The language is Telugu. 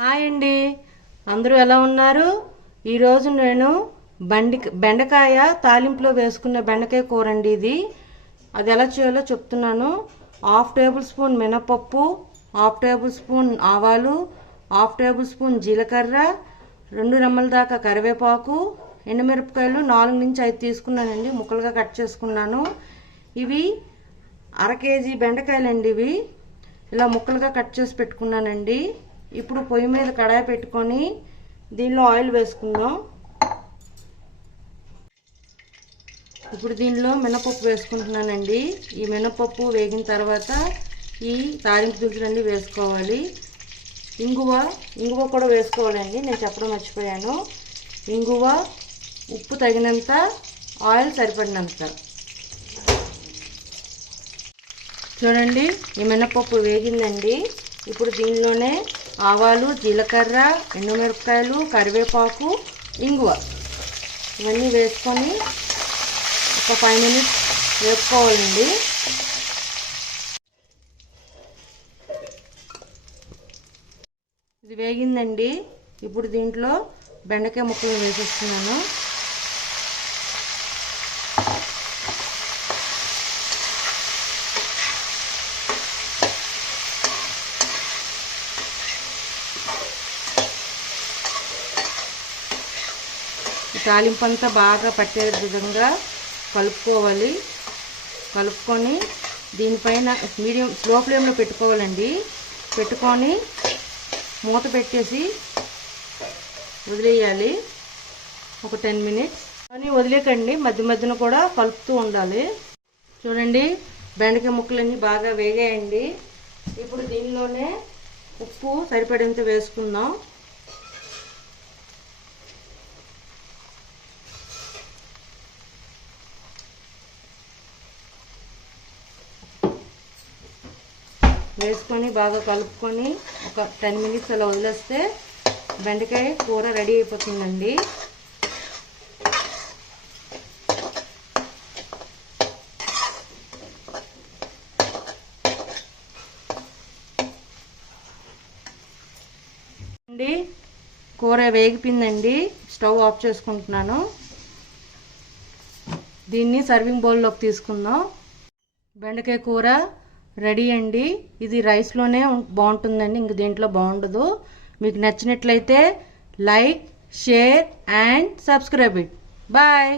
హాయ్ అండి, అందరూ ఎలా ఉన్నారు? ఈరోజు నేను బెండకాయ తాలింపులో వేసుకున్న బెండకాయ కూర అండి. అది ఎలా చేయాలో చెప్తున్నాను. 1/2 టేబుల్ స్పూన్ మినపప్పు, 1/2 టేబుల్ స్పూన్ ఆవాలు, 1/2 టేబుల్ స్పూన్ జీలకర్ర, 2 రెమ్మల దాకా కరివేపాకు, ఎండుమిరపకాయలు 4 నుంచి 5 తీసుకున్నానండి, ముక్కలుగా కట్ చేసుకున్నాను. ఇవి 1/2 కేజీ బెండకాయలండి. ఇవి ఇలా ముక్కలుగా కట్ చేసి పెట్టుకున్నానండి. ఇప్పుడు పొయ్యి మీద కడాయి పెట్టుకొని దీనిలో ఆయిల్ వేసుకుందాం. ఇప్పుడు దీనిలో మినపప్పు వేసుకుంటున్నానండి. ఈ మినపప్పు వేగిన తర్వాత ఈ తాలింపు దినుసులన్నీ వేసుకోవాలి. ఇంగువ కూడా వేసుకోవాలండి, నేను చెప్పడం మర్చిపోయాను. ఇంగువ, ఉప్పు తగినంత, ఆయిల్ సరిపడినంత. చూడండి, ఈ మినపప్పు వేగిందండి. ఇప్పుడు దీనిలోనే ఆవాలు, జీలకర్ర, ఎండుమిరపకాయలు, కరివేపాకు, ఇంగువ ఇవన్నీ వేసుకొని ఒక 5 మినిట్స్ వేపుకోవాలండి. ఇది వేగిందండి. ఇప్పుడు దీంట్లో బెండకాయ ముక్కలు వేసేస్తున్నాను. తాలింపు అంతా బాగా పట్టే విధంగా కలుపుకోవాలి. కలుపుకొని దీనిపైన స్లో ఫ్లేమ్లో పెట్టుకోవాలండి. పెట్టుకొని మూత పెట్టేసి వదిలేయాలి ఒక 10 మినిట్స్. కానీ వదిలేకండి, మధ్య మధ్యన కూడా కలుపుతూ ఉండాలి. చూడండి, బెండకాయ ముక్కలన్నీ బాగా వేగాయండి. ఇప్పుడు దీనిలోనే ఉప్పు సరిపడేంత వేసుకుందాం. వేసుకొని బాగా కలుపుకొని ఒక 10 మినిట్స్ అలా వదిలేస్తే బెండకాయ కూర రెడీ అయిపోతుందండి. కూర వేగిపోయిందండి. స్టవ్ ఆఫ్ చేసుకుంటున్నాను. దీన్ని సర్వింగ్ బౌల్లోకి తీసుకుందాం. బెండకాయ కూర రెడీ అండి. ఇది రైస్లోనే బాగుంటుందండి, ఇంక దీంట్లో బాగుండదు. మీకు నచ్చినట్లయితే like, share and subscribe it. Bye.